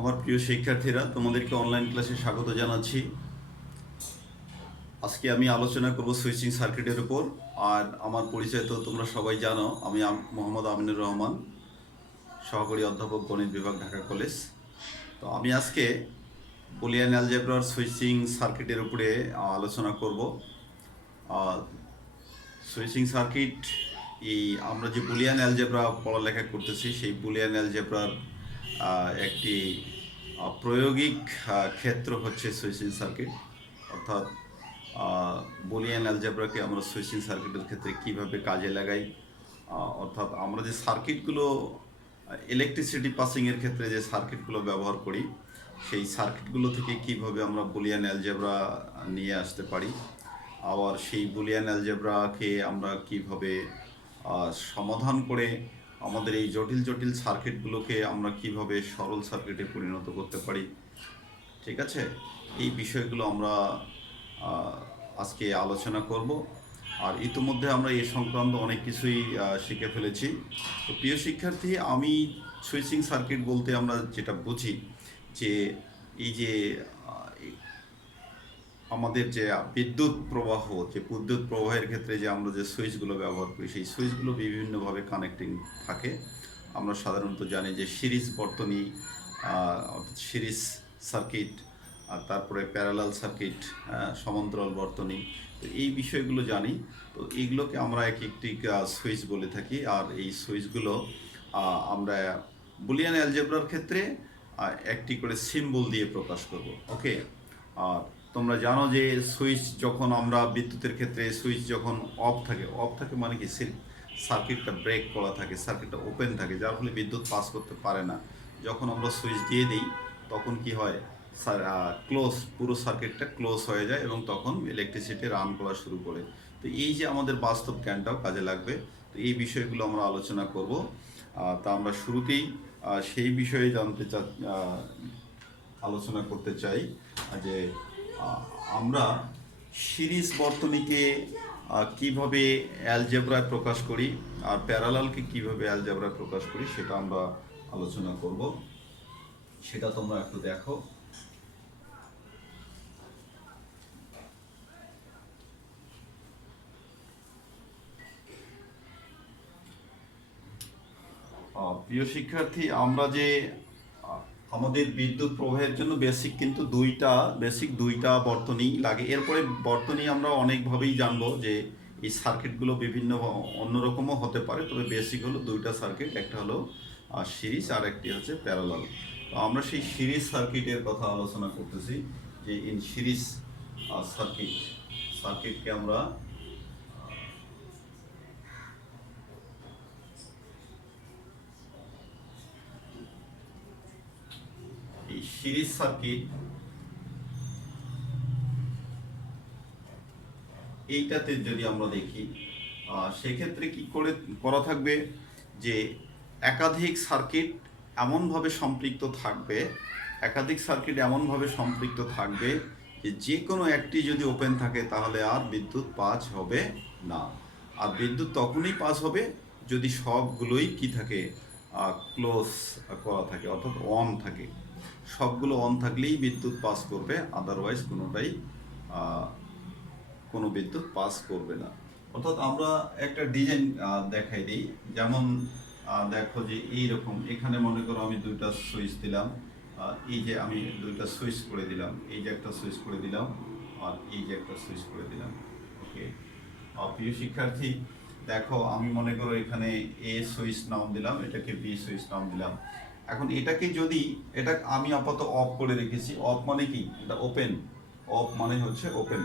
আমার প্রিয় শিক্ষার্থীরা, তোমাদেরকে অনলাইন ক্লাসে স্বাগত জানাচ্ছি। আজকে আমি আলোচনা করব সুইচিং সার্কিটের উপর। আর আমার পরিচয় তো তোমরা সবাই জানো, আমি মোহাম্মদ আমিনুর রহমান, সহকারী অধ্যাপক, গণিত বিভাগ, ঢাকা কলেজ। তো আমি আজকে বুলিয়ান অ্যালজেব্রার সুইচিং সার্কিটের উপরে আলোচনা করব। সুইচিং সার্কিট, এই আমরা যে বুলিয়ান অ্যালজেব্রা পড়ালেখা করতেছি, সেই বুলিয়ান অ্যালজেব্রার একটি প্রায়োগিক ক্ষেত্র হচ্ছে সুইচিং সার্কিট। অর্থাৎ বুলিয়ান অ্যালজেব্রাকে আমরা সুইচিং সার্কিটের ক্ষেত্রে কিভাবে কাজে লাগাই, অর্থাৎ আমরা যে সার্কিটগুলো ইলেকট্রিসিটি পাসিংয়ের ক্ষেত্রে যে সার্কিটগুলো ব্যবহার করি, সেই সার্কিটগুলো থেকে কিভাবে আমরা বুলিয়ান অ্যালজেব্রা নিয়ে আসতে পারি। আবার সেই বুলিয়ান অ্যালজেব্রাকে আমরা কিভাবে সমাধান করে আমাদের এই জটিল জটিল সার্কিটগুলোকে আমরা কিভাবে সরল সার্কিটে পরিণত করতে পারি। ঠিক আছে, এই বিষয়গুলো আমরা আজকে আলোচনা করব। আর ইতিমধ্যে আমরা এ সংক্রান্ত অনেক কিছুই শিখে ফেলেছি। তো প্রিয় শিক্ষার্থী, আমি সুইচিং সার্কিট বলতে আমরা যেটা বুঝি যে এই যে আমাদের যে বিদ্যুৎ প্রবাহ, যে বিদ্যুৎ প্রবাহের ক্ষেত্রে যে আমরা যে সুইচগুলো ব্যবহার করি, সেই সুইচগুলো বিভিন্নভাবে কানেক্টিং থাকে। আমরা সাধারণত জানি যে সিরিজ বর্তনী, অর্থাৎ সিরিজ সার্কিট, আর তারপরে প্যারালাল সার্কিট, সমান্তরাল বর্তনী। তো এই বিষয়গুলো জানি। তো এইগুলোকে আমরা এক একটি সুইচ বলে থাকি। আর এই সুইচগুলো আমরা বুলিয়ান অ্যালজেব্রার ক্ষেত্রে একটি করে সিম্বল দিয়ে প্রকাশ করব। ওকে। আর তোমরা জানো যে সুইচ যখন আমরা বিদ্যুতের ক্ষেত্রে সুইচ যখন অফ থাকে মানে কি, সার্কিটটা ব্রেক করা থাকে, সার্কিটটা ওপেন থাকে, যার ফলে বিদ্যুৎ পাস করতে পারে না। যখন আমরা সুইচ দিয়ে দিই তখন কি হয়, ক্লোজ, পুরো সার্কিটটা ক্লোজ হয়ে যায় এবং তখন ইলেকট্রিসিটি রান করা শুরু করে। তো এই যে আমাদের বাস্তব জ্ঞানটাও কাজে লাগবে। তো এই বিষয়গুলো আমরা আলোচনা করব। তা আমরা শুরুতেই সেই বিষয়ে আলোচনা করতে চাই যে আমরা সিরিজ বর্তনীকে কিভাবে অ্যালজেব্রায় প্রকাশ করি আর প্যারালালকে কিভাবে অ্যালজেব্রায় প্রকাশ করি, সেটা আমরা আলোচনা করব। সেটা তোমরা একটু দেখো। প্রিয় শিক্ষার্থী, আমরা যে আমাদের বিদ্যুৎ প্রবাহের জন্য বেসিক দুইটা বর্তনী লাগে। এরপরে বর্তনী আমরা অনেকভাবেই জানবো যে এই সার্কিটগুলো বিভিন্ন অন্যরকমও হতে পারে, তবে বেসিক হলো দুইটা সার্কিট, একটা হলো সিরিজ আর একটি হচ্ছে প্যারালাল। তো আমরা সেই সিরিজ সার্কিটের কথা আলোচনা করতেছি, যে ইন সিরিজ সার্কিটকে আমরা এই সিরিজ সার্কিট, এইটাতে যদি আমরা দেখি, সেক্ষেত্রে কি করে করা থাকবে যে একাধিক সার্কিট এমনভাবে সম্পৃক্ত থাকবে যে কোনো একটি যদি ওপেন থাকে তাহলে আর বিদ্যুৎ পাস হবে না। আর বিদ্যুৎ তখনই পাস হবে যদি সবগুলোই কি থাকে, ক্লোজ করা থাকে, অর্থাৎ অন থাকে। সবগুলো অন থাকলেই বিদ্যুৎ পাস করবে, আদারওয়াইজ কোনো বিদ্যুৎ পাস করবে না। অর্থাৎ আমরা একটা ডিজাইন দেখাই দিই। যেমন দেখো যে এইরকম, এখানে মনে করো আমি দুইটা সুইচ দিলাম, এই যে আমি দুইটা সুইচ করে দিলাম, এই যে একটা সুইচ করে দিলাম আর এই যে একটা সুইচ করে দিলাম। ওকে। প্রিয় শিক্ষার্থী, দেখো আমি মনে করো এখানে এ সুইচ নাম দিলাম, এটাকে বি সুইচ নাম দিলাম। এখন এটা আমি আপাতত অফ করে রেখেছি। অফ মানে কি, এটা ওপেন। অফ মানে হচ্ছে ওপেন।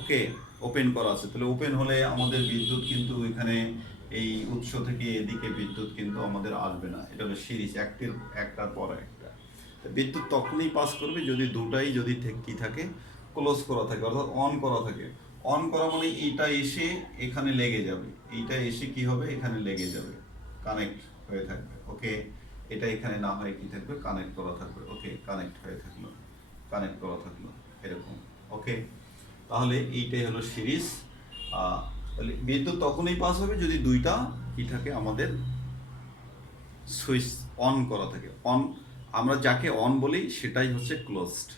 ওকে, ওপেন করা আছে। তাহলে ওপেন হলে আমাদের বিদ্যুৎ কিন্তু এখানে এই উৎস থেকে এদিকে বিদ্যুৎ কিন্তু আমাদের আসবে না। এটা হলো সিরিজ, একটার পর একটা। বিদ্যুৎ তখনই পাস করবে যদি দুটাই কি থাকে, ক্লোজ করা থাকে, অর্থাৎ অন করা থাকে। অন করা মানে এইটা এসে এখানে লেগে যাবে, এইটা এসে কি হবে, এখানে লেগে যাবে, কানেক্ট হয়ে থাকবে। ওকে, এটা এখানে না হয় কি থাকবে, কানেক্ট করা থাকবে। ওকে, কানেক্ট করা থাকলো এরকম। ওকে, তাহলে এইটাই হলো সিরিজ। তাহলে বিদ্যুৎ তখনই পাস হবে যদি দুইটা কি থাকে, আমাদের সুইচ অন করা থাকে। আমরা যাকে অন বলি সেটাই হচ্ছে ক্লোজড,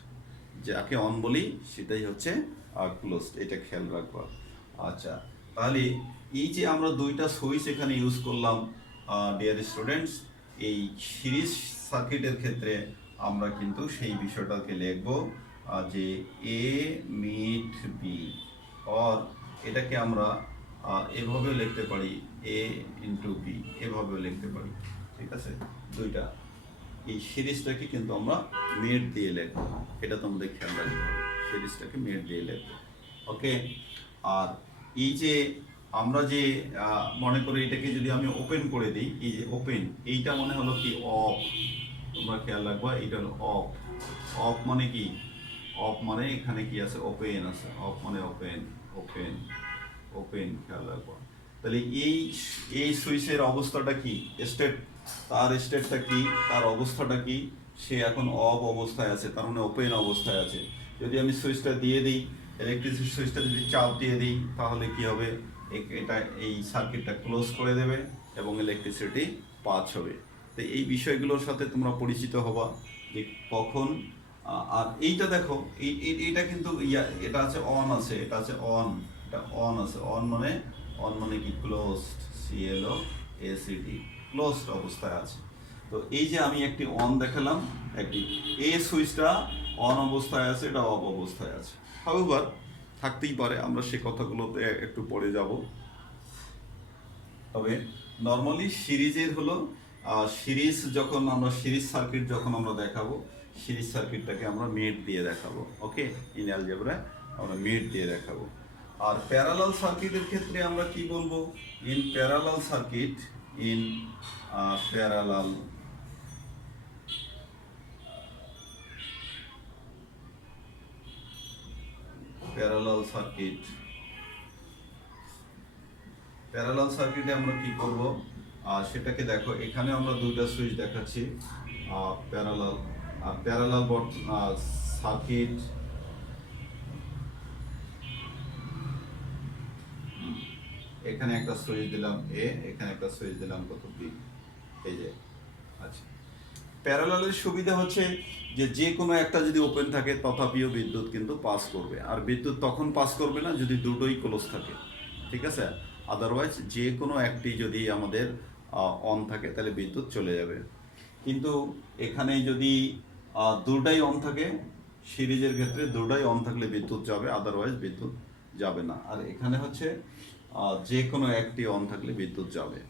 যাকে অন বলি সেটাই হচ্ছে ক্লোজড, এটা খেয়াল রাখবা। আচ্ছা, তাহলে এই যে আমরা দুইটা সুইচ এখানে ইউজ করলাম ডিয়ার স্টুডেন্টস, এই সিরিজ সার্কিটের ক্ষেত্রে আমরা কিন্তু সেই বিষয়টাকে লিখব যে এ মিট বি, অর এটাকে আমরা এভাবেও লিখতে পারি এ ইন্টু বি, এভাবেও লিখতে পারি। ঠিক আছে, দুইটা এই সিরিজটাকে কিন্তু আমরা মেট দিয়ে লিখবো, এটা তোমাদের খেয়াল রাখতে হবে, সিরিজটাকে মেট দিয়ে লিখবো। ওকে, আর এই যে আমরা যে মনে করি এটাকে যদি আমি ওপেন করে দিই, এই যে ওপেন, এইটা মনে হলো কি অফ, তোমরা খেয়াল রাখবা এটা হলো অফ। অফ মানে কি? অফ মানে এখানে কি আছে? ওপেন আছে। অফ মানে ওপেন, ওপেন, ওপেন, খেয়াল রাখবা। তাহলে এই এই সুইচের অবস্থাটা কি? স্টেট, তার স্টেটটা কি, তার অবস্থাটা কি? সে এখন অফ অবস্থায় আছে, তার মানে ওপেন অবস্থায় আছে। যদি আমি সুইচটা দিয়ে দিই, ইলেকট্রিসিটি সুইচটা যদি চাপ দিয়ে দিই, তাহলে কি হবে? এটা এই সার্কিটটা ক্লোজ করে দেবে এবং ইলেকট্রিসিটি পাস হবে। তো এই বিষয়গুলোর সাথে তোমরা পরিচিত হবা যে কখন। আর এইটা দেখো, এইটা কিন্তু এটা আছে অন আছে, এটা আছে অন, এটা অন আছে। অন মানে কি? ক্লোজড, সিএলও এসিডি, ক্লোজড অবস্থায় আছে। তো এই যে আমি একটি অন দেখালাম, একটি এ সুইচটা অন অবস্থায় আছে, এটা অফ অবস্থায় আছে। হাউএভার থাকতেই পারে, আমরা সে কথাগুলোতে একটু পরে যাব। তবে নর্মালি সিরিজের হলো সিরিজ, যখন আমরা সিরিজ সার্কিট যখন আমরা দেখাবো, সিরিজ সার্কিটটাকে আমরা মেট দিয়ে দেখাবো। ওকে, ইন অ্যালজেব্রায় আমরা মেট দিয়ে দেখাবো। আর প্যারালাল সার্কিটের ক্ষেত্রে আমরা কি বলবো? In parallel circuit, in parallel parallel circuit, parallel সার্কিটে আমরা কি করব? সেটাকে দেখো, এখানে আমরা দুইটা সুইচ দেখাচ্ছি প্যারালাল, প্যারালাল সার্কিট, এখানে একটা সুইচ দিলাম এ, এখানে একটা সুইচ দিলাম কত বি, এই যে। আচ্ছা, প্যারালালের সুবিধা হচ্ছে যে যে কোনো একটা যদি ওপেন থাকে তথাপিও বিদ্যুৎ কিন্তু পাস করবে, আর বিদ্যুৎ তখন পাস করবে না যদি দুটোই ক্লোজ থাকে। ঠিক আছে, আদারওয়াইজ যে কোনো একটি যদি আমাদের অন থাকে তাহলে বিদ্যুৎ চলে যাবে। কিন্তু এখানে যদি দুটাই অন থাকে, সিরিজের ক্ষেত্রে দুটাই অন থাকলে বিদ্যুৎ যাবে, আদারওয়াইজ বিদ্যুৎ যাবে না। আর এখানে হচ্ছে যে কোনো একটি অন থাকলে বিদ্যুৎ যাবে,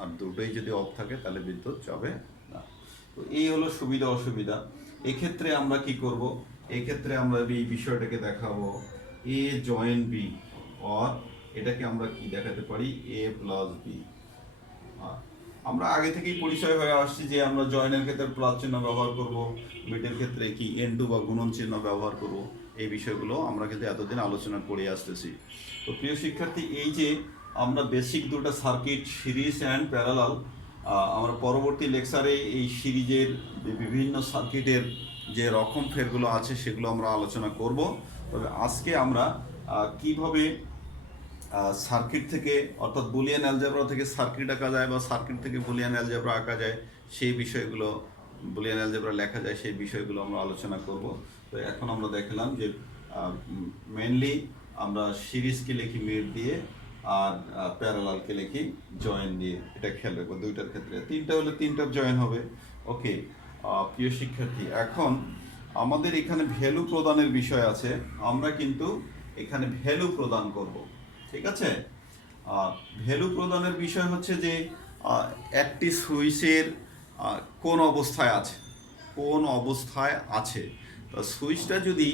আর দুটোই যদি অফ থাকে তাহলে বিদ্যুৎ যাবে না। তো এই হলো সুবিধা অসুবিধা। এক্ষেত্রে আমরা কি করব? এক্ষেত্রে আমরা এই বিষয়টাকে দেখাবো এ জয়েন বি, অর এটাকে আমরা কি দেখাতে পারি? এ প্লাস বি। আমরা আগে থেকেই পরিচয় হয়ে আসছি যে আমরা জয়েনের ক্ষেত্রে প্লাস চিহ্ন ব্যবহার করব, বিটের ক্ষেত্রে কি N2 বা গুণন চিহ্ন ব্যবহার করব। এই বিষয়গুলো আমরা কিন্তু এতদিন আলোচনা করে আসতেছি। তো প্রিয় শিক্ষার্থী, এই যে আমরা বেসিক দুটো সার্কিট সিরিজ অ্যান্ড প্যারালাল, আমরা পরবর্তী লেকচারে এই সিরিজের বিভিন্ন সার্কিটের যে রকম ফেরগুলো আছে সেগুলো আমরা আলোচনা করব। তবে আজকে আমরা কিভাবে সার্কিট থেকে, অর্থাৎ বুলিয়ান অ্যালজেব্রা থেকে সার্কিট আঁকা যায় বা সার্কিট থেকে বুলিয়ান অ্যালজেব্রা আঁকা যায়, সেই বিষয়গুলো, বুলিয়ান অ্যালজেব্রা লেখা যায়, সেই বিষয়গুলো আমরা আলোচনা করব। তো এখন আমরা দেখলাম যে মেনলি আমরা সিরিজকে লিখি মেট দিয়ে, আর প্যারালালকে লিখি জয়েন দিয়ে। এটা খেয়াল রাখবো দুইটার ক্ষেত্রে, তিনটা হলে তিনটার জয়েন হবে। ওকে, প্রিয় শিক্ষার্থী, এখন আমাদের এখানে ভ্যালু প্রদানের বিষয় আছে, আমরা কিন্তু এখানে ভ্যালু প্রদান করব। ঠিক আছে, ভ্যালু প্রদানের বিষয় হচ্ছে যে একটি সুইচের কোন অবস্থায় আছে, কোন অবস্থায় আছে। তো সুইচটা যদি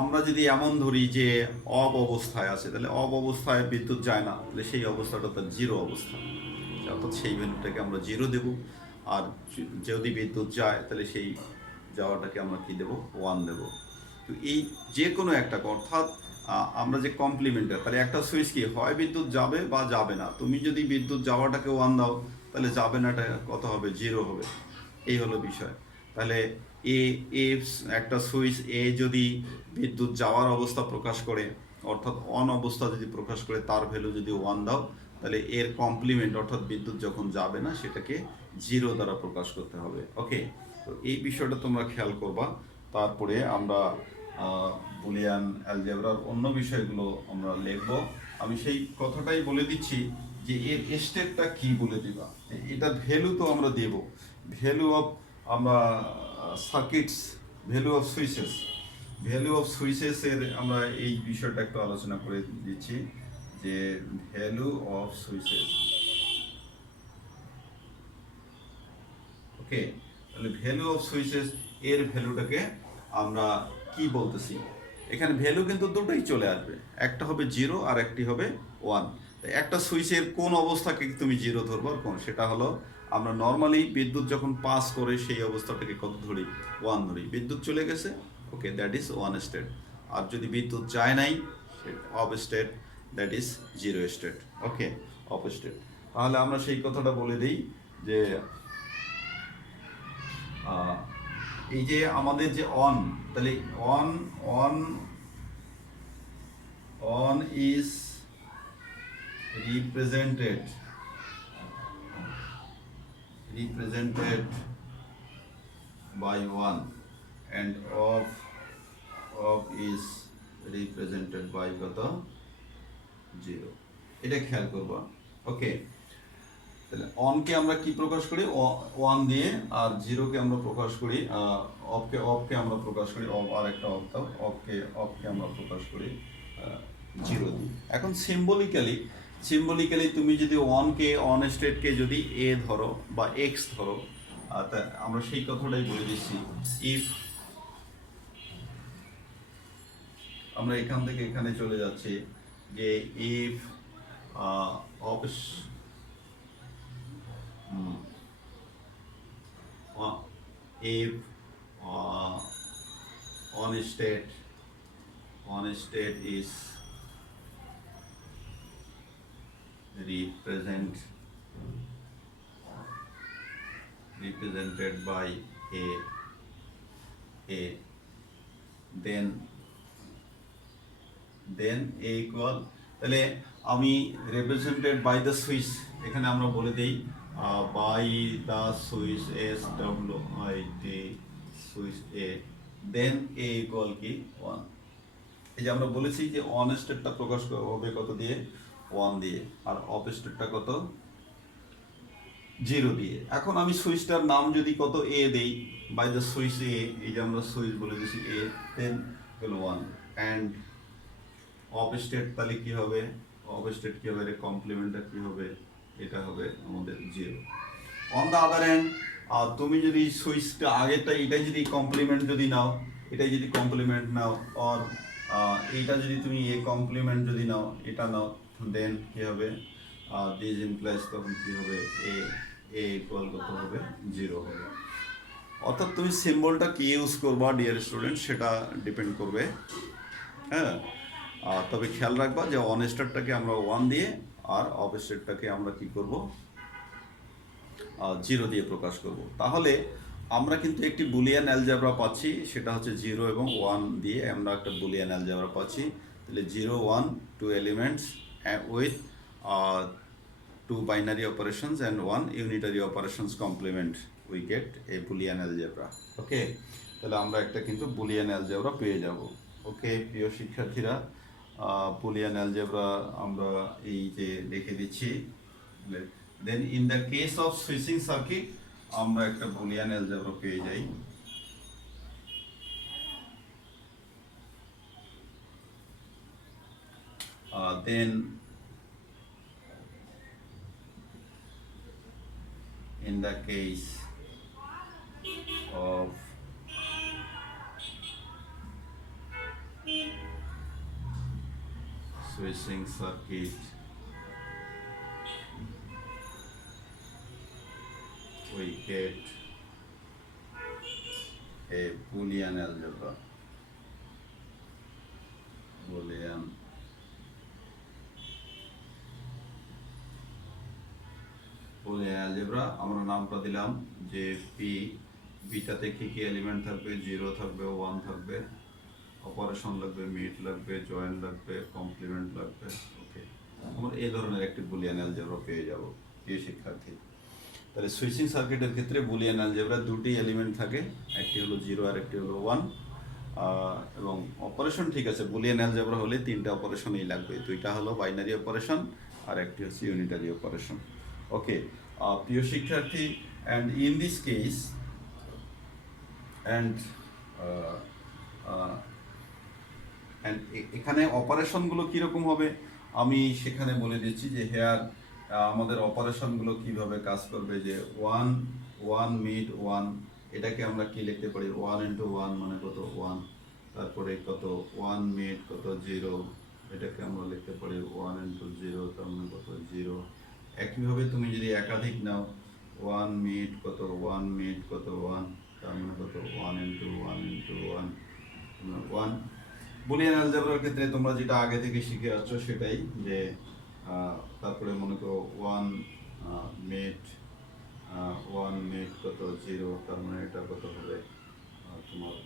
আমরা যদি এমন ধরি যে অফ অবস্থায় আছে, তাহলে অফ অবস্থায় বিদ্যুৎ যায় না, তাহলে সেই অবস্থাটা তার জিরো অবস্থা, অর্থাৎ সেই ভ্যালুটাকে আমরা জিরো দেব। আর যদি বিদ্যুৎ যায় তাহলে সেই যাওয়াটাকে আমরা কি দেব? 1 দেব। তো এই যে কোনো একটা, অর্থাৎ আমরা যে কমপ্লিমেন্টার, তাহলে একটা সুইচ কি হয় বিদ্যুৎ যাবে বা যাবে না। তুমি যদি বিদ্যুৎ যাওয়াটাকে 1 দাও, তাহলে যাবে নাটা কত হবে? 0 হবে। এই হলো বিষয়। তাহলে একটা সুইচ এ যদি বিদ্যুৎ যাওয়ার অবস্থা প্রকাশ করে, অর্থাৎ অন অবস্থা যদি প্রকাশ করে, তার ভ্যালু যদি 1 দাও, তাহলে এর কমপ্লিমেন্ট অর্থাৎ বিদ্যুৎ যখন যাবে না সেটাকে জিরো দ্বারা প্রকাশ করতে হবে। ওকে, তো এই বিষয়টা তোমরা খেয়াল করবা। তারপরে আমরা বুলিয়ান অ্যালজেব্রার অন্য বিষয়গুলো আমরা লিখব। আমি সেই কথাটাই বলে দিচ্ছি যে এর স্টেটটা কি বলে দিবা। এটার ভ্যালু তো আমরা দেব, ভ্যালু অফ আমরা circuits, value of switches, value of সুইচেসের আমরা এই বিষয়টা একটু আলোচনা করে দিচ্ছি যে ভ্যালু অফ সুইচেস। ওকে, তাহলে ভ্যালু অফ সুইচেস এর ভ্যালুটাকে আমরা কি বলতেছি, এখানে ভ্যালু কিন্তু দুটোই চলে আসবে, একটা হবে জিরো আর একটি হবে ওয়ান। একটা সুইচের কোন অবস্থাকে তুমি জিরো ধরবো কোন, সেটা হলো আমরা নর্মালি বিদ্যুৎ যখন পাস করে সেই অবস্থাটাকে কত ধরি, ওয়ান ধরি। বিদ্যুৎ চলে গেছে, ওকে, দ্যাট ইজ ওয়ান স্টেট। আর যদি বিদ্যুৎ যায় নাই, of state, that is zero state. Okay, of state. তাহলে আমরা সেই কথাটা বলে দিই যে এই যে আমাদের যে অন, তাহলে on on on is represented by 1 and off is represented by কত, 0। এটা খেয়াল করবা। ওকে, তাহলে অনকে আমরা কি প্রকাশ করি, 1 দিয়ে, আর জিরোকে আমরা প্রকাশ করি, অফকে আমরা প্রকাশ করি, আর একটা অফকে আমরা প্রকাশ করি জিরো দিয়ে। এখন সিম্বলিক্যালি তুমি যদি ওয়ানকে, অন স্টেটকে যদি এ ধরো বা এক্স ধরো, তা আমরা সেই কথাটাই বলে দিচ্ছি। ইফ আমরা এখান থেকে এখানে চলে যাচ্ছি যে if if on state is represented by a then a equal, তাহলে আমি represented by the switch, এখানে আমরা বলে দেই by the switch SWIT switch A, then a equal কি 1। এই যে আমরা বলেছি যে অন স্টেটটা প্রকাশ হবে কত দিয়ে, 1 দিয়ে, আর অফ স্টেটটা কত, 0 দিয়ে। এখন আমি সুইচটার নাম যদি কত এ দেই, বাই দ্য সুইচ এ, এই যে আমরা সুইচ বলে দিয়েছি এ, দেন হলো 1। অ্যান্ড অফ স্টেট তাহলে কি হবে, অফ স্টেট কি হবে, কমপ্লিমেন্টটা কি হবে, এটা হবে আমাদের 0। অন দ্য আদার হ্যান্ড, তুমি যদি সুইচটা আগেরটা এটাই যদি কমপ্লিমেন্ট যদি নাও, এটাই যদি কমপ্লিমেন্ট নাও, অর এইটা যদি তুমি এ কমপ্লিমেন্ট যদি নাও, এটা নাও, দেন কি হবে, দিস ইমপ্লাইজ, তখন কি হবে, এ ইকুয়াল কত হবে, 0 হবে। অর্থাৎ তুমি সিম্বলটা কি ইউজ করবা ডিয়ার স্টুডেন্ট, সেটা ডিপেন্ড করবে। হ্যাঁ, তবে খেয়াল রাখবা যে অন স্টেটটাকে আমরা 1 দিয়ে, আর অফ স্টেটটাকে আমরা কি করব, 0 দিয়ে প্রকাশ করব। তাহলে আমরা কিন্তু একটি বুলিয়ান অ্যালজেব্রা পাচ্ছি, সেটা হচ্ছে 0 এবং 1 দিয়ে আমরা একটা বুলিয়ান অ্যালজেব্রা পাচ্ছি। তাহলে 0 1 2 elements with 2 binary operations and 1 unitary operations complement, we get a Boolean algebra. Okay, তাহলে আমরা একটা কিন্তু বুলিয়ান অ্যালজেব্রা পেয়ে যাব। ওকে প্রিয় শিক্ষার্থীরা, বুলিয়ান অ্যালজেব্রা আমরা এই যে লিখে দিচ্ছি। Then in the case of switching circuit আমরা একটা বুলিয়ান অ্যালজেব্রা পেয়ে যাই। Then in the case of switching circuit, we get a Boolean algebra. Boolean algebra আমরা নামটা দিলাম যে পি, বিটাতে কি কি এলিমেন্ট থাকবে, 0 থাকবে, 1 থাকবে, অপারেশন লাগবে, মিট লাগবে, জয়েন লাগবে, কমপ্লিমেন্ট লাগবে। ওকে, আমরা এই ধরনের একটি বুলিয়ান অ্যালজেব্রা পেয়ে যাব প্রিয় শিক্ষার্থী। তাহলে সুইচিং সার্কিটের ক্ষেত্রে বুলিয়ান অ্যালজেব্রা দুটি এলিমেন্ট থাকে, একটি হলো 0 আর একটি হলো 1, এবং অপারেশন ঠিক আছে, বুলিয়ান অ্যালজেব্রা হলে তিনটা অপারেশনই লাগবে, দুইটা হলো বাইনারি অপারেশন আর একটি হচ্ছে ইউনিটারি অপারেশন। ওকে প্রিয় শিক্ষার্থী, and in this case and এখানে অপারেশনগুলো কীরকম হবে আমি সেখানে বলে দিচ্ছি যে হেয়ার আমাদের অপারেশনগুলো কিভাবে কাজ করবে। যে 1 মিড 1, এটাকে আমরা কি লিখতে পারি, 1 ইন্টু 1 মানে কত 1, তারপরে কত 1 মিড কত 0, এটাকে আমরা লিখতে পারি 1 ইন্টু 0 তার মানে কত 0। একইভাবে তুমি যদি একাধিক নাও, 1 মিড কত 1 মিড কত 1 তার মানে কত 1 ইন্টু 1 ইন্টু 1 1। বুলিয়ান অ্যালজেব্রার ক্ষেত্রে তোমরা যেটা আগে থেকে শিখে আসছো সেটাই, যে তারপরে মনে করো 1 মিড কত 0 তার মানে এটা কত হবে তোমার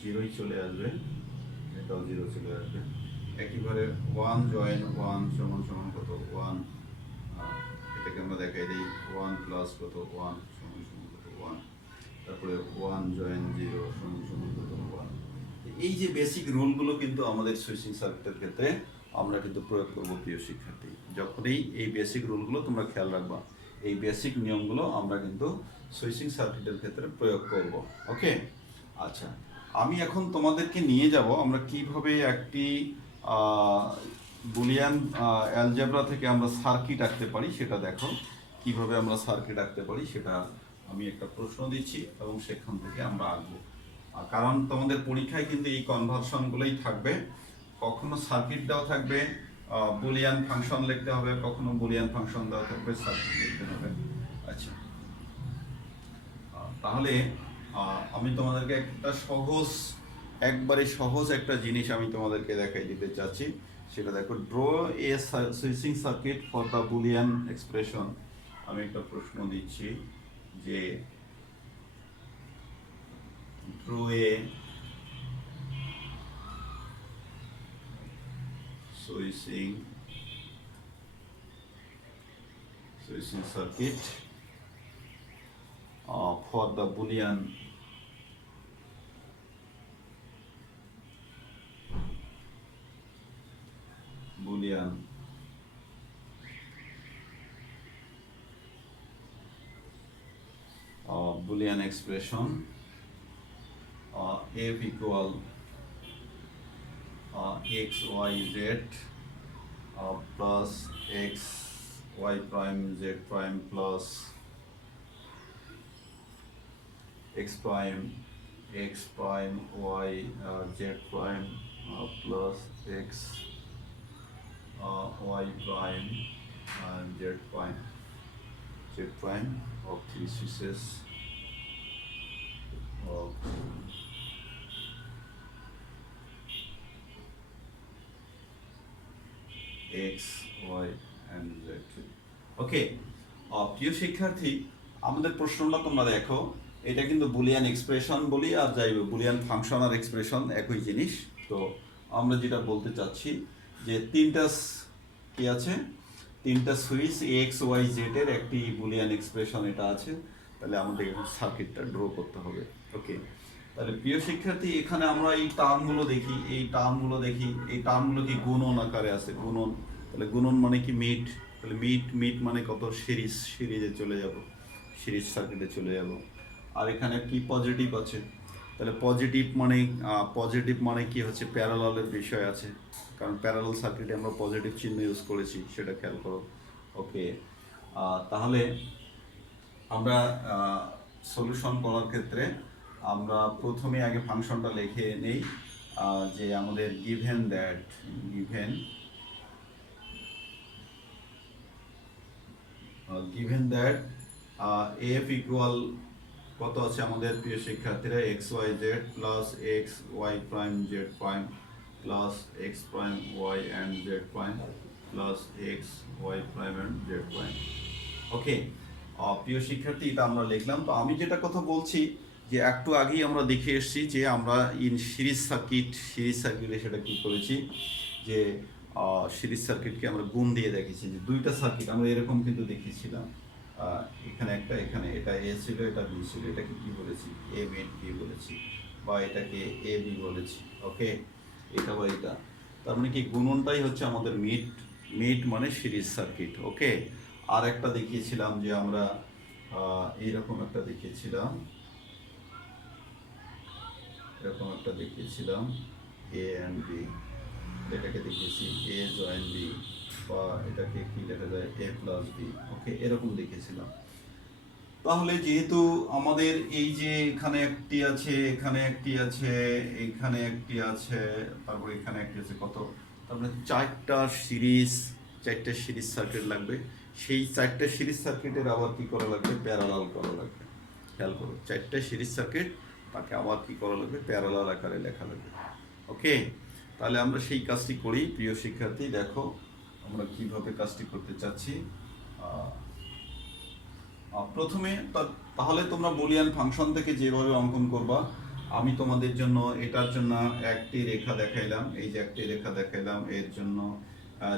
0ই চলে আসবে, এটাও 0 চলে আসবে। একইভাবে 1 জয়েন 1 সমান সমান কত 1, এটাকে আমরা দেখাই দিই 1 প্লাস কত 1 সমান সমান কত 1, তারপরে 1 জয়েন 0 সমান সমান কত 1। এই যে বেসিক রুলগুলো কিন্তু আমাদের সুইচিং সার্কিটের ক্ষেত্রে আমরা কিন্তু প্রয়োগ করব প্রিয় শিক্ষার্থী। যখনই এই বেসিক রুলগুলো তোমরা খেয়াল রাখবা, এই বেসিক নিয়মগুলো আমরা কিন্তু সুইচিং সার্কিটের ক্ষেত্রে প্রয়োগ করব। ওকে আচ্ছা, আমি এখন তোমাদেরকে নিয়ে যাব আমরা কিভাবে একটি বুলিয়ান অ্যালজেব্রা থেকে আমরা সার্কিট আঁকতে পারি সেটা দেখো। কিভাবে আমরা সার্কিট আঁকতে পারি সেটা আমি একটা প্রশ্ন দিচ্ছি এবং সেখান থেকে আমরা আঁকবো। কারণ তোমাদের পরীক্ষায় কিন্তু এই কনভার্সনগুলোই থাকবে, কখনো সার্কিট দেওয়া থাকবে, বুলিয়ান ফাংশন লিখতে হবে, কখনো বুলিয়ান ফাংশন দেওয়া থাকবে, সার্কিট লিখতে হবে। আচ্ছা তাহলে আমি তোমাদেরকে একটা একবারে সহজ একটা জিনিস আমি তোমাদেরকে দেখাই দিতে চাচ্ছি, সেটা দেখো। Draw A switching circuit for the Boolean expression. আমি একটা প্রশ্ন দিচ্ছি যে draw a switching circuit for the Boolean Boolean expression f equal x y z plus x y prime z prime plus x prime y z prime plus x y prime z prime of three switches of x, y and z। ওকে প্রিয় শিক্ষার্থী, আমাদের প্রশ্নটা তোমরা দেখো, এটা কিন্তু Boolean expression বলি আর যাই বুলিয়ান ফাংশন আর এক্সপ্রেশন একই জিনিস। তো আমরা যেটা বলতে চাচ্ছি যে কি আছে, তিনটা সুইচ এক্স ওয়াই জেড এর একটি বুলিয়ান এক্সপ্রেশন এটা আছে। তাহলে আমাদের এখন সার্কিটটা ড্র করতে হবে। ওকে তাহলে প্রিয় শিক্ষার্থী, এখানে আমরা এই টার্মগুলো দেখি, এই টার্মগুলো কি গুণন আকারে আছে, গুণন। তাহলে গুণন মানে কি মিট, তাহলে মিট মানে কত সিরিজে চলে যাব, সিরিজ সার্কিটে চলে যাব। আর এখানে কি পজিটিভ আছে, তাহলে পজিটিভ মানে কি হচ্ছে প্যারালালের বিষয় আছে, কারণ প্যারালাল সার্কিটে আমরা পজিটিভ চিহ্ন ইউজ করেছি, সেটা খেয়াল করো। ওকে তাহলে আমরা সলিউশন করার ক্ষেত্রে আমরা প্রথমে আগে ফাংশনটা লিখে নেই, যে আমাদের গিভেন দ্যাট এফ ইকুয়াল কত আছে আমাদের প্রিয় শিক্ষার্থীরা, X Y Z plus X Y prime Z prime plus X prime Y and Z prime plus X Y prime and Z prime. Okay প্রিয় শিক্ষার্থী, এটা আমরা লিখলাম। তো আমি যেটা কথা বলছি যে একটু আগেই আমরা দেখে এসেছি যে আমরা সিরিজ সার্কিটে সেটা কি করেছি, যে সিরিজ সার্কিটকে আমরা গুণ দিয়ে দেখেছি, যে দুইটা সার্কিট আমরা এরকম কিন্তু দেখিয়েছিলাম। এখানে একটা, এখানে এটা এ ছিল, এটা বি ছিল, এটাকে কি বলেছি, এ মিড বি বলেছি, বা এটাকে এ বি বলেছি। ওকে, এটা বা এটা, তার মানে কি গুণনটাই হচ্ছে আমাদের মিড। মিড মানে সিরিজ সার্কিট। ওকে, আর একটা দেখিয়েছিলাম যে আমরা এইরকম একটা দেখিয়েছিলাম, এরকম একটা দেখিয়েছিলাম এ অ্যান্ড বি, এটাকে দেখিয়েছি এ জয়েন বি, বা এটাকে কি লেখা যায় এ প্লাস বি। ওকে, এরকম দেখিয়েছিলাম। তাহলে যেহেতু আমাদের এই যে এখানে একটি আছে, এখানে একটি আছে, এখানে একটি আছে, তারপর এখানে একটি আছে, কত, তারপরে চারটা সিরিজ সার্কিট লাগবে। সেই চারটা সিরিজ সার্কিটের আবার কি করা লাগবে, প্যারালাল করা লাগবে। খেয়াল করো, চারটা সিরিজ সার্কিট, তাকে আবার কি করা লাগবে, প্যারালাল আকারে লেখা লাগবে। ওকে, তাহলে আমরা সেই কাজটি করি। প্রিয় শিক্ষার্থী, দেখো আমরা কিভাবে কাজটি করতে চাচ্ছি। প্রথমে তাহলে তোমরা বুলিয়ান ফাংশন থেকে যেভাবে অঙ্কন করবা, আমি তোমাদের জন্য এটার জন্য একটি রেখা দেখাইলাম, এই যে একটি রেখা দেখাইলাম, এর জন্য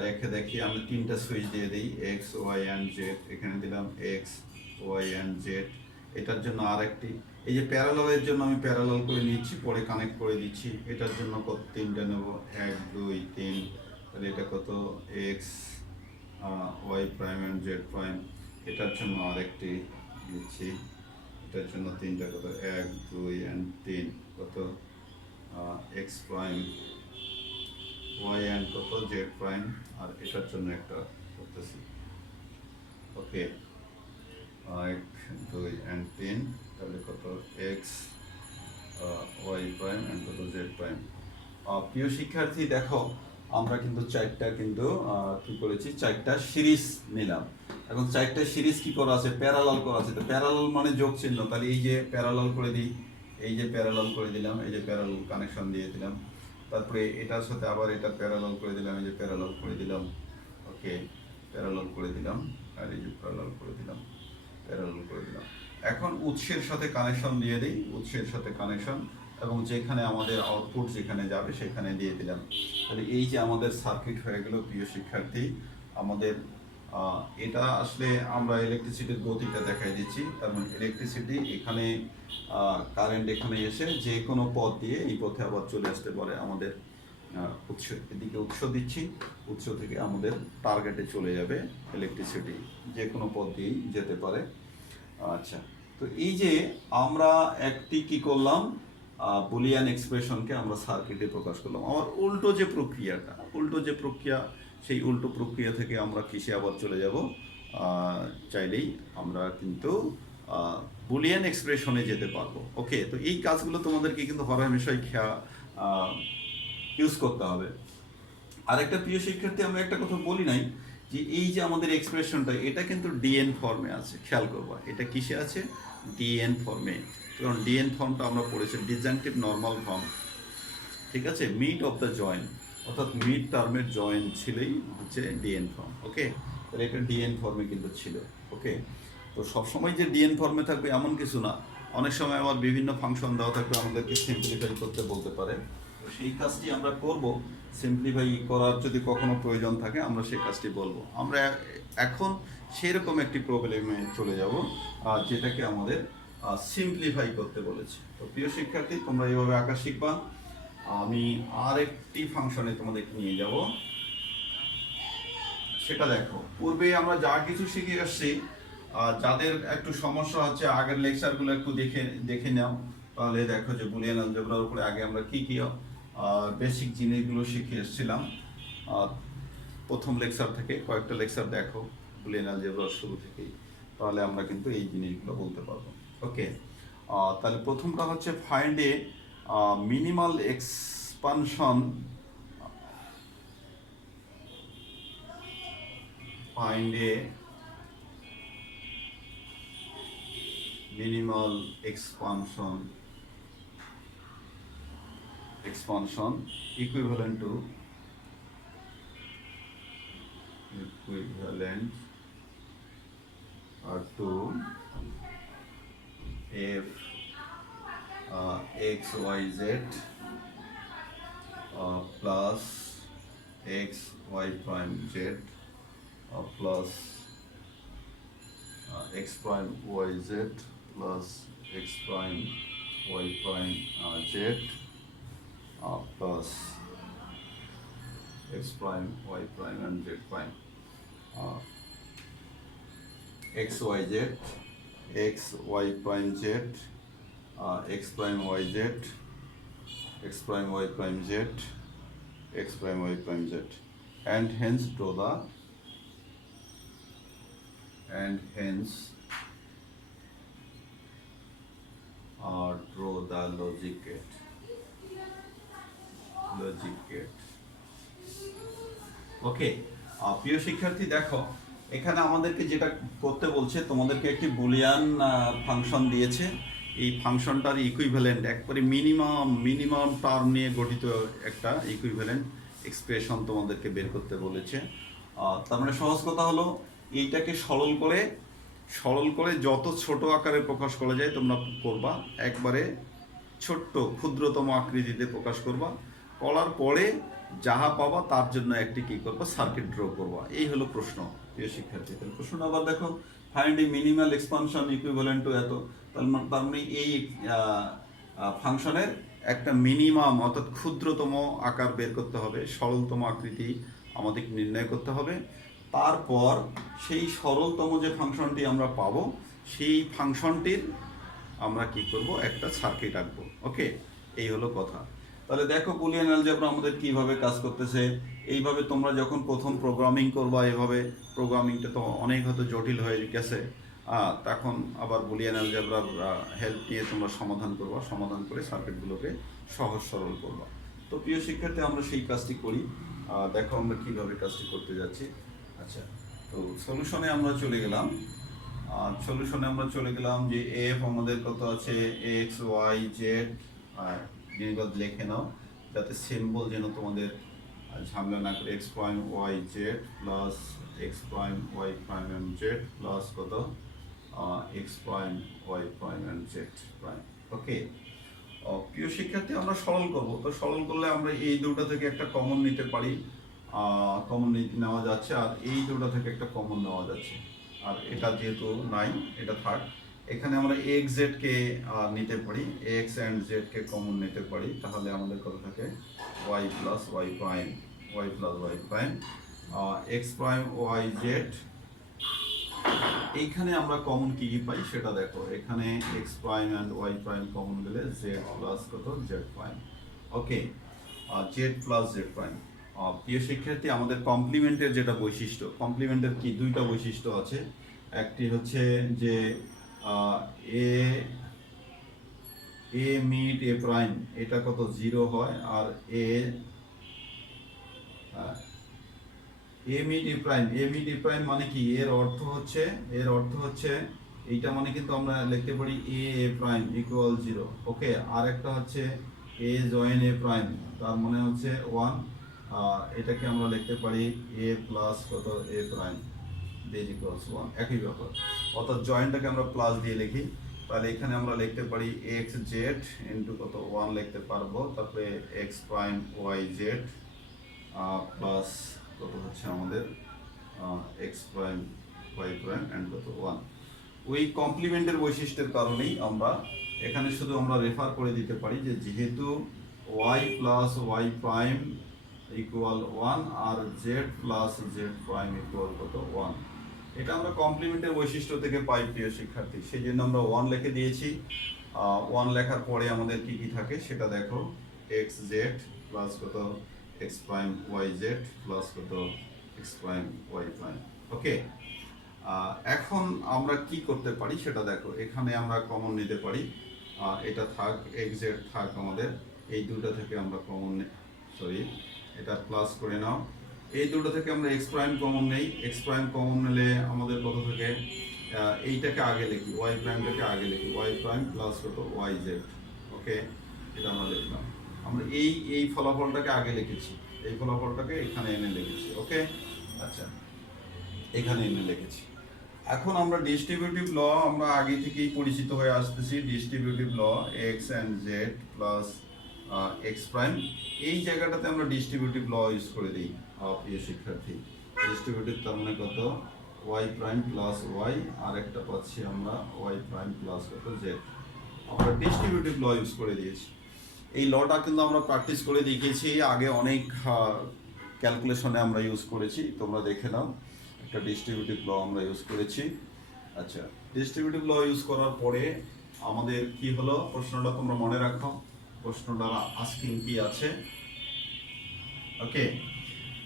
রেখা দেখিয়ে আমি তিনটা সুইচ দিয়ে দিই, এক্স ওয়াই অ্যান্ড জেড। এখানে দিলাম এক্স ওয়াই অ্যান্ড জেড। এটার জন্য আর একটি, এই যে প্যারালালের জন্য আমি প্যারালাল করে নিচ্ছি, পরে কানেক্ট করে দিচ্ছি। এটার জন্য কত, তিনটা নেব, 1 2 3। তাহলে এটা কত, X Y prime and Z prime. এটার জন্য আরেকটি দিচ্ছি, এটার জন্য তিনটা, কত, 1 2 and 3, কত, এক্স প্রাইম ওয়াই অ্যান্ড কত জেড প্রাইম। আর এটার জন্য একটা করতেছি। ওকে, 1 2 and 3, তাহলে কত, এক্স ওয়াই প্রাইম অ্যান্ড কত জেড প্রাইম। প্রিয় শিক্ষার্থী, দেখো আমরা কিন্তু চারটা কিন্তু কি করেছি, চারটা সিরিজ নিলাম। এখন চারটা সিরিজ কি করা আছে, প্যারালাল করা আছে। তো প্যারালাল মানে যোগ চিহ্ন, তাহলে এই যে প্যারালাল করে দিই, এই যে প্যারালাল করে দিলাম, এই যে প্যারালাল কানেকশন দিয়ে দিলাম। তারপরে এটার সাথে আবার এটা প্যারালাল করে দিলাম, এই যে প্যারালাল করে দিলাম। ওকে, প্যারালাল করে দিলাম, আর এই যে প্যারালাল করে দিলাম, প্যারালাল করে দিলাম। এখন উৎসের সাথে কানেকশন দিয়ে দিই, উৎসের সাথে কানেকশন, এবং যেখানে আমাদের আউটপুট যেখানে যাবে সেখানে দিয়ে দিলাম। তাহলে এই যে আমাদের সার্কিট হয়ে গেল। প্রিয় শিক্ষার্থী, আমাদের এটা আসলে আমরা ইলেকট্রিসিটির গতিটা দেখাই দিচ্ছি। তার মানে ইলেকট্রিসিটি এখানে, কারেন্ট এখানে এসে যে কোনো পথ দিয়ে এই পথে আবার চলে আসতে পারে আমাদের উৎস। এদিকে উৎস দিচ্ছি, উৎস থেকে আমাদের টার্গেটে চলে যাবে ইলেকট্রিসিটি, যে কোনো পথ দিয়েই যেতে পারে। আচ্ছা, তো এই যে আমরা একটি কি করলাম, বুলিয়ান এক্সপ্রেশনকে আমরা সার্কিটে প্রকাশ করলাম। আমার উল্টো যে প্রক্রিয়া, সেই উল্টো প্রক্রিয়া থেকে আমরা কিসে আবার চলে যাব, চাইলেই আমরা কিন্তু বুলিয়ান এক্সপ্রেশনে যেতে পারবো। ওকে, তো এই কাজগুলো তোমাদেরকে কিন্তু হরহামেশাই ইউজ করতে হবে। আরেকটা প্রিয় শিক্ষার্থী, আমরা একটা কথা বলি নাই, যে এই যে আমাদের এক্সপ্রেশনটা, এটা কিন্তু ডিএন ফর্মে আছে। খেয়াল করবা, এটা কিসে আছে, ডিএন ফর্মে। কারণ ডিএন ফর্মটা আমরা পড়েছি ডিসজাংটিভ নর্মাল ফর্ম, ঠিক আছে, মিড অফ দ্য জয়েন্ট, অর্থাৎ মিড টার্মের জয়েন্ট ছিলেই হচ্ছে ডিএন ফর্ম। ওকে, তাহলে এটা ডিএন ফর্মে কিন্তু ছিল। ওকে, তো সবসময় যে ডিএন ফর্মে থাকবে এমন কিছু না, অনেক সময় আবার বিভিন্ন ফাংশন দেওয়া থাকবে, আমাদেরকে সিম্পলিফাই করতে বলতে পারে। তো সেই কাজটি আমরা করব। সিম্পলিফাই করার যদি কখনো প্রয়োজন থাকে, আমরা সেই কাজটি বলবো। আমরা এখন সেরকম একটি প্রবলেমে চলে যাব, যেটাকে আমাদের সিম্পলিফাই করতে বলেছে। তো প্রিয় শিক্ষার্থী, তোমরা এইভাবে আঁকা শিখবা। আমি আর একটি ফাংশনে তোমাদেরকে নিয়ে যাব, সেটা দেখো। পূর্বে আমরা যা কিছু শিখে আসছি, যাদের একটু সমস্যা হচ্ছে, আগের লেকচারগুলো একটু দেখে নাও। তাহলে দেখো যে বুলিয়ান অলজেব্রার উপরে আগে আমরা কি বেসিক জিনিসগুলো শিখে এসেছিলাম। প্রথম লেকচার থেকে কয়েকটা লেকচার দেখো বুলিয়ান অলজেব্রার শুরু থেকেই, তাহলে আমরা কিন্তু এই জিনিসগুলো বলতে পারবো। ওকে, তাহলে প্রথমটা হচ্ছে find a minimal expansion, find a minimal expansion equivalent to f x y z plus x y prime z plus x prime y z plus x prime y prime z plus x prime y prime and z prime x y z x y prime z x prime y z x prime y prime z x prime y prime z and hence draw the logic gate. ওকে, প্রিয় শিক্ষার্থী দেখো এখানে আমাদেরকে যেটা করতে বলছে, তোমাদেরকে একটি বুলিয়ান ফাংশন দিয়েছে। এই ফাংশনটার ইকুইভ্যালেন্ট একবারে মিনিমাম টার্ম নিয়ে গঠিত একটা ইকুইভ্যালেন্ট এক্সপ্রেশন তোমাদেরকে বের করতে বলেছে। তার মানে সহজ কথা হলো এইটাকে সরল করে যত ছোট আকারে প্রকাশ করা যায় তোমরা করবা, একবারে ছোট্ট ক্ষুদ্রতম আকৃতিতে প্রকাশ করবা, করার পরে যাহা পাবা তার জন্য একটি কি করবা, সার্কিট ড্র করবা। এই হলো প্রশ্ন প্রিয় শিক্ষার্থী। তাহলে প্রশ্ন আবার দেখো, find a minimal expansion equivalent to এত। তার মানে এই ফাংশনের একটা মিনিমাম অর্থাৎ ক্ষুদ্রতম আকার বের করতে হবে, সরলতম আকৃতি আমাদের নির্ণয় করতে হবে। তারপর সেই সরলতম যে ফাংশনটি আমরা পাবো সেই ফাংশনটির আমরা কি করব, একটা সার্কিট আঁকবো। ওকে, এই হলো কথা। তাহলে দেখো বুলিয়ান অ্যালজেব্রা আমাদের কিভাবে কাজ করতেছে। এইভাবে তোমরা যখন প্রথম প্রোগ্রামিং করবা, এভাবে প্রোগ্রামিংটা তো অনেক হয়তো জটিল হয়ে গেছে, তখন আবার বুলিয়ান অ্যালজেব্রার হেল্প নিয়ে তোমরা সমাধান করে সার্কিটগুলোকে সহজ সরল করবা। তো প্রিয় শিক্ষার্থী আমরা সেই কাজটি করি। দেখো আমরা কিভাবে কাজটি করতে যাচ্ছি। আচ্ছা, তো সলিউশনে আমরা চলে গেলাম যে এফ আমাদের কত আছে, এক্স ওয়াই জেড, নির্বাদ লিখে নাও যাতে সিম্বল যেন তোমাদের ঝামেলা না করে, X prime Y Z plus X prime Y prime and Z plus কত X prime Y prime and Z prime. Okay, প্রিয় শিক্ষার্থী আমরা সরল করবো। তো সরল করলে আমরা এই দুটো থেকে একটা কমন নিতে পারি, কমন নেওয়া যাচ্ছে, আর এই দুটো থেকে একটা কমন নেওয়া যাচ্ছে। আর এটা যেহেতু নাই, এটা থাক। এখানে আমরা এক্স জেড কে নিতে পারি, এক্স অ্যান্ড জেড কে কমন নিতে পারি, তাহলে আমাদের কত থাকে, Y plus Y prime X prime Y Z. এইখানে আমরা কমন কি পাই সেটা দেখো, এখানে X prime and Y prime common গেলে জেড প্লাস কত Z prime. Okay, Z plus Z prime. প্রিয় শিক্ষার্থী আমাদের কমপ্লিমেন্টের যেটা বৈশিষ্ট্য, কমপ্লিমেন্টের কি দুইটা বৈশিষ্ট্য আছে। একটি হচ্ছে যে এ মিড এ প্রাইম এটা কত জিরো হয়, আর এ মিড এ প্রাইম মানে কি, এর অর্থ হচ্ছে এইটা মানে কিন্তু আমরা লিখতে পারি এ প্রাইম ইকুয়াল জিরো। ওকে, আর একটা হচ্ছে এ জয়েন এ প্রাইম, তার মানে হচ্ছে 1, এটাকে আমরা লিখতে পারি এ প্লাস কত এ প্রাইম দিস ইকুয়ালস 1, একই ব্যাপার। অর্থাৎ জয়েন্টটাকে আমরা প্লাস দিয়ে লিখি, তাহলে এখানে আমরা লিখতে পারি এক্স জেড ইন্টু কত 1 লিখতে পারবো, তারপরে X prime Y Z plus কত হচ্ছে আমাদের X prime Y prime and কত 1। ওই কমপ্লিমেন্টের বৈশিষ্ট্যের কারণেই আমরা এখানে শুধু আমরা রেফার করে দিতে পারি যে যেহেতু Y plus Y prime equal 1 আর Z plus Z prime equal কত 1, এটা আমরা কমপ্লিমেন্টের বৈশিষ্ট্য থেকে পাই প্রিয় শিক্ষার্থী। সেই জন্য আমরা 1 লিখে দিয়েছি। 1 লেখার পরে আমাদের কি কি থাকে সেটা দেখো, এক্স জেড প্লাস কত X prime Y Z plus কত X prime Y prime. Okay, এখন আমরা কি করতে পারি সেটা দেখো, এখানে আমরা কমন নিতে পারি, এটা থাক এক্স জেড থাক, আমাদের এই দুটো থেকে আমরা কমন এটা প্লাস করে নাও, এই দুটো থেকে আমরা এক্স প্রাইম কমন নেই। এক্স প্রাইম কমন নিলে আমাদের কত থেকে, এইটাকে আগে লিখি, ওয়াই প্রাইমটাকে আগে লিখি, ওয়াই প্রাইম প্লাস কত ওয়াই জেড। ওকে, এটা আমরা লিখলাম, আমরা এই ফলাফলটাকে আগে লিখেছি, এই ফলাফলটাকে এখানে এনে লিখেছি। ওকে, আচ্ছা এখানে এনে লিখেছি। এখন আমরা ডিস্ট্রিবিউটিভ ল আমরা আগে থেকেই পরিচিত হয়ে আসতেছি, distributive law X and Z plus X prime, এই জায়গাটাতে আমরা ডিস্ট্রিবিউটিভ ল ইউজ করে দিই। প্রিয় শিক্ষার্থী, ডিস্ট্রিবিউটিভ তার মানে কত ওয়াই প্রাইম প্লাস ওয়াই, আর একটা পাচ্ছি আমরা ওয়াই প্রাইম প্লাস কত জেড। আমরা ডিস্ট্রিবিউটিভ ল ইউজ করে দিয়েছি। এই লটা কিন্তু আমরা প্র্যাকটিস করে দেখিয়েছি আগে, অনেক ক্যালকুলেশনে আমরা ইউজ করেছি, তোমরা দেখে নাও। একটা ডিস্ট্রিবিউটিভ ল আমরা ইউজ করেছি। আচ্ছা, ডিস্ট্রিবিউটিভ ল ইউজ করার পরে আমাদের কি হলো, প্রশ্নটা তোমরা মনে রাখো। প্রশ্নটা আস্কিং কি আছে, ওকে,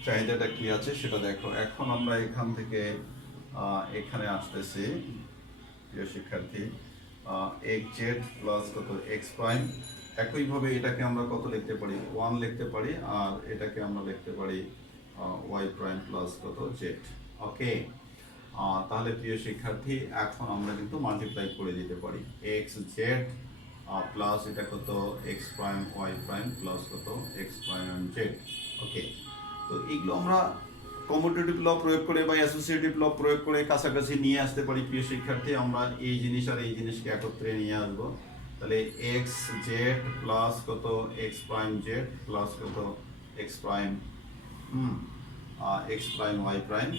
চাহিদাটা কি আছে সেটা দেখো। এখন আমরা এখান থেকে এখানে আসতেছি প্রিয় শিক্ষার্থী, এক্স জেড প্লাস কত এক্স প্রাইম। একইভাবে এটাকে আমরা কত লিখতে পারি, 1 লিখতে পারি, আর এটাকে আমরা লিখতে পারি ওয়াই প্রাইম প্লাস কত জেড। ওকে, তাহলে প্রিয় শিক্ষার্থী এখন আমরা কিন্তু মাল্টিপ্লাই করে দিতে পারি এক্স জেড প্লাস এটা কত X prime Y prime plus কত X prime and Z. Okay, তো এগুলো আমরা কমিউটেটিভ ল প্রয়োগ করে বা অ্যাসোসিয়েটিভ ল প্রয়োগ করে কাছাকাছি নিয়ে আসতে পারি প্রিয় শিক্ষার্থী। আমরা এই জিনিস আর এই জিনিসকে একত্রে নিয়ে আসবো। তাহলে এক্স জেড প্লাস কত এক্স প্রাইম জেড প্লাস কত X prime X prime Y prime.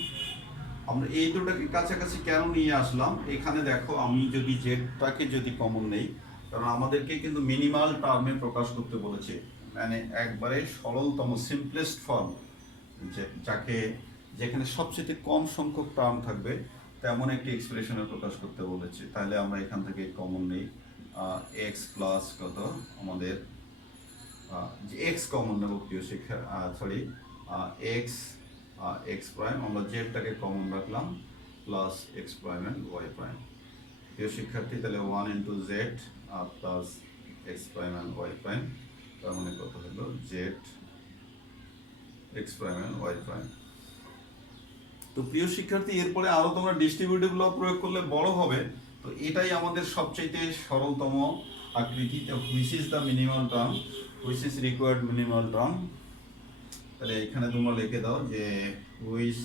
আমরা এই দুটোকে কাছাকাছি কেন নিয়ে আসলাম, এখানে দেখো আমি যদি জেডটাকে যদি কমন নেই, কারণ আমাদেরকে কিন্তু মিনিমাল টার্মে প্রকাশ করতে বলেছে, মানে একবারে সরলতম সিম্পলেস্ট ফর্ম, যাকে যেখানে সবচেয়ে কম সংখ্যক টার্ম থাকবে তেমন একটি এক্সপ্রেশনে প্রকাশ করতে বলেছে। তাহলে আমরা এখান থেকে কমন নেই এক্স প্লাস কত আমাদের এক্স কমন নেব প্রিয় শিক্ষা, সরি এক্স এক্স প্রাইম, আমরা জেডটাকে কমন রাখলাম plus X prime and Y prime. প্রিয় শিক্ষার্থী, তাহলে 1 into Z plus X prime and Y prime, তার মানে কত হলো Z X prime and Y prime. তো প্রিয় শিক্ষার্থী, এরপরে আরো তোমরা ডিস্ট্রিবিউটিভ ল প্রয়োগ করলে বড় হবে। তো এটাই আমাদের সবচেয়ে সরলতম আকৃতি, which is the minimal term, which is required minimal term. তাহলে এখানে তোমরা লিখে দাও যে which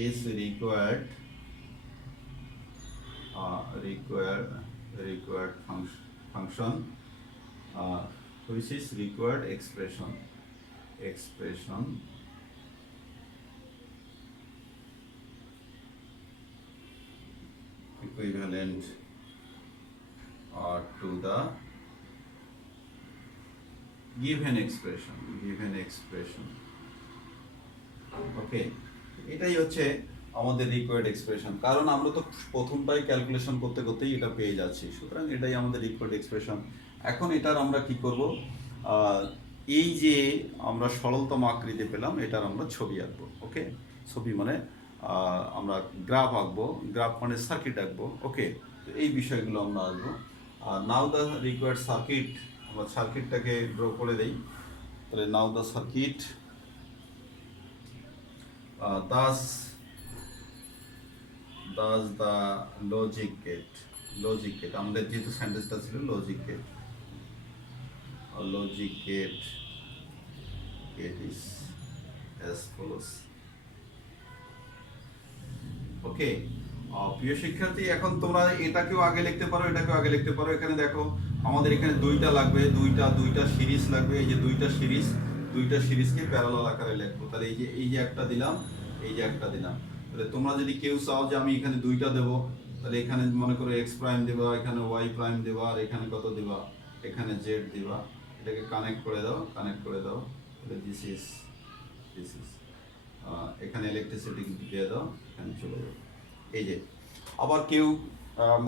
is required function which is required expression equivalent to the given expression. ওকে, এটাই হচ্ছে আমাদের রিকোয়ার্ড এক্সপ্রেশন, কারণ আমরা তো প্রথমটাই ক্যালকুলেশন করতে করতেই এটা পেয়ে যাচ্ছি, সুতরাং এটাই আমাদের রিকোয়ার্ড এক্সপ্রেশন। এখন এটার আমরা কি করব, এই যে আমরা সরলতম আকৃতি পেলাম এটার আমরা ছবি আঁকবো। ওকে, ছবি মানে আমরা গ্রাফ আঁকবো, গ্রাফ মানে সার্কিট আঁকবো। ওকে, তো এই বিষয়গুলো আমরা আঁকবো। নাও দ্য রিকোয়ার্ড সার্কিট, আমরা সার্কিটটাকে ড্র করে দেই। তাহলে now the circuit thus the logic gate আমাদের যেহেতু সেন্টেন্সটা ছিল logic gate is as follows. Okay, প্রিয় শিক্ষার্থী, এখন তোমরা এটাকেও আগে লিখতে পারো, এটাকেও আগে লিখতে পারো। এখানে দেখো আমাদের এখানে দুইটা লাগবে, দুইটা সিরিজ লাগবে। এই যে দুইটা সিরিজকে প্যারালাল আকারে লিখবো। তাহলে এই যে একটা দিলাম, এই যে একটা দিলাম। তাহলে তোমরা যদি কেউ চাও যে আমি এখানে দুইটা দেবো, তাহলে এখানে মনে করো এক্স প্রাইম দেবা, এখানে ওয়াই প্রাইম দেবা, আর এখানে কত দেবা, এখানে জেড দেবা। এটাকে কানেক্ট করে দাও। তাহলে দিস ইজ এখানে ইলেকট্রিসিটি দিয়ে দাও, এখানে চলে যাবে। এই যে আবার কেউ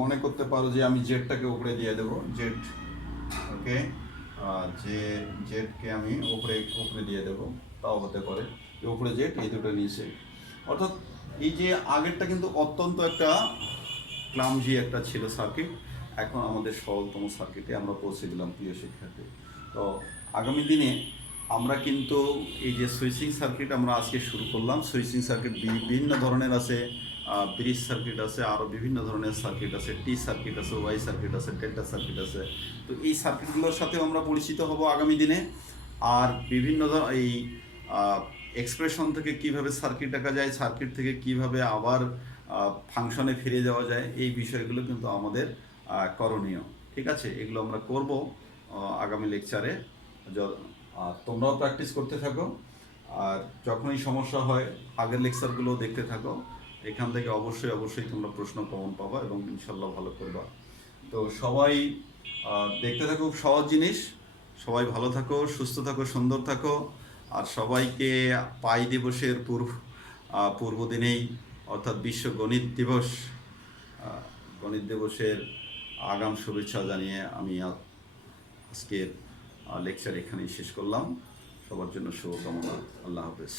মনে করতে পারো যে আমি জেডটাকে উপরে দিয়ে দেবো, জেড। ওকে, জেডকে আমি উপরে দিয়ে দেবো, তাও হতে পারে। উপরে জেড, এই দুটো নিচে। অর্থাৎ এই যে আগেরটা কিন্তু অত্যন্ত একটা ক্লামজি একটা ছিল সার্কিট, এখন আমাদের সরলতম সার্কিটে আমরা পৌঁছে গেলাম প্রিয় শিক্ষার্থী। তো আগামী দিনে আমরা কিন্তু এই যে সুইচিং সার্কিট আমরা আজকে শুরু করলাম। সুইচিং সার্কিট বিভিন্ন ধরনের আছে, ব্রিজ সার্কিট আছে, আরও বিভিন্ন ধরনের সার্কিট আছে, টি সার্কিট আছে, ওয়াই সার্কিট আছে, ডেল্টা সার্কিট আছে। তো এই সার্কিটগুলোর সাথে আমরা পরিচিত হব আগামী দিনে। আর বিভিন্ন এই এক্সপ্রেশন থেকে কিভাবে সার্কিট আঁকা যায়, সার্কিট থেকে কিভাবে আবার ফাংশনে ফিরে যাওয়া যায়, এই বিষয়গুলো কিন্তু আমাদের করণীয়। ঠিক আছে, এগুলো আমরা করব আগামী লেকচারে। তোমরাও প্র্যাকটিস করতে থাকো। আর যখনই সমস্যা হয় আগের লেকচারগুলো দেখতে থাকো, এখান থেকে অবশ্যই তোমরা প্রশ্ন কমন পাবা এবং ইনশাল্লাহ ভালো করবা। তো সবাই দেখতে থাকো, খুব সহজ জিনিস। সবাই ভালো থাকো, সুস্থ থাকো, সুন্দর থাকো। আর সবাইকে পাই দিবসের পূর্ব দিনেই অর্থাৎ বিশ্ব গণিত দিবস, গণিত দিবসের আগাম শুভেচ্ছা জানিয়ে আমি আজকের লেকচার এখানেই শেষ করলাম। সবার জন্য শুভকামনা। আল্লাহ হাফেজ।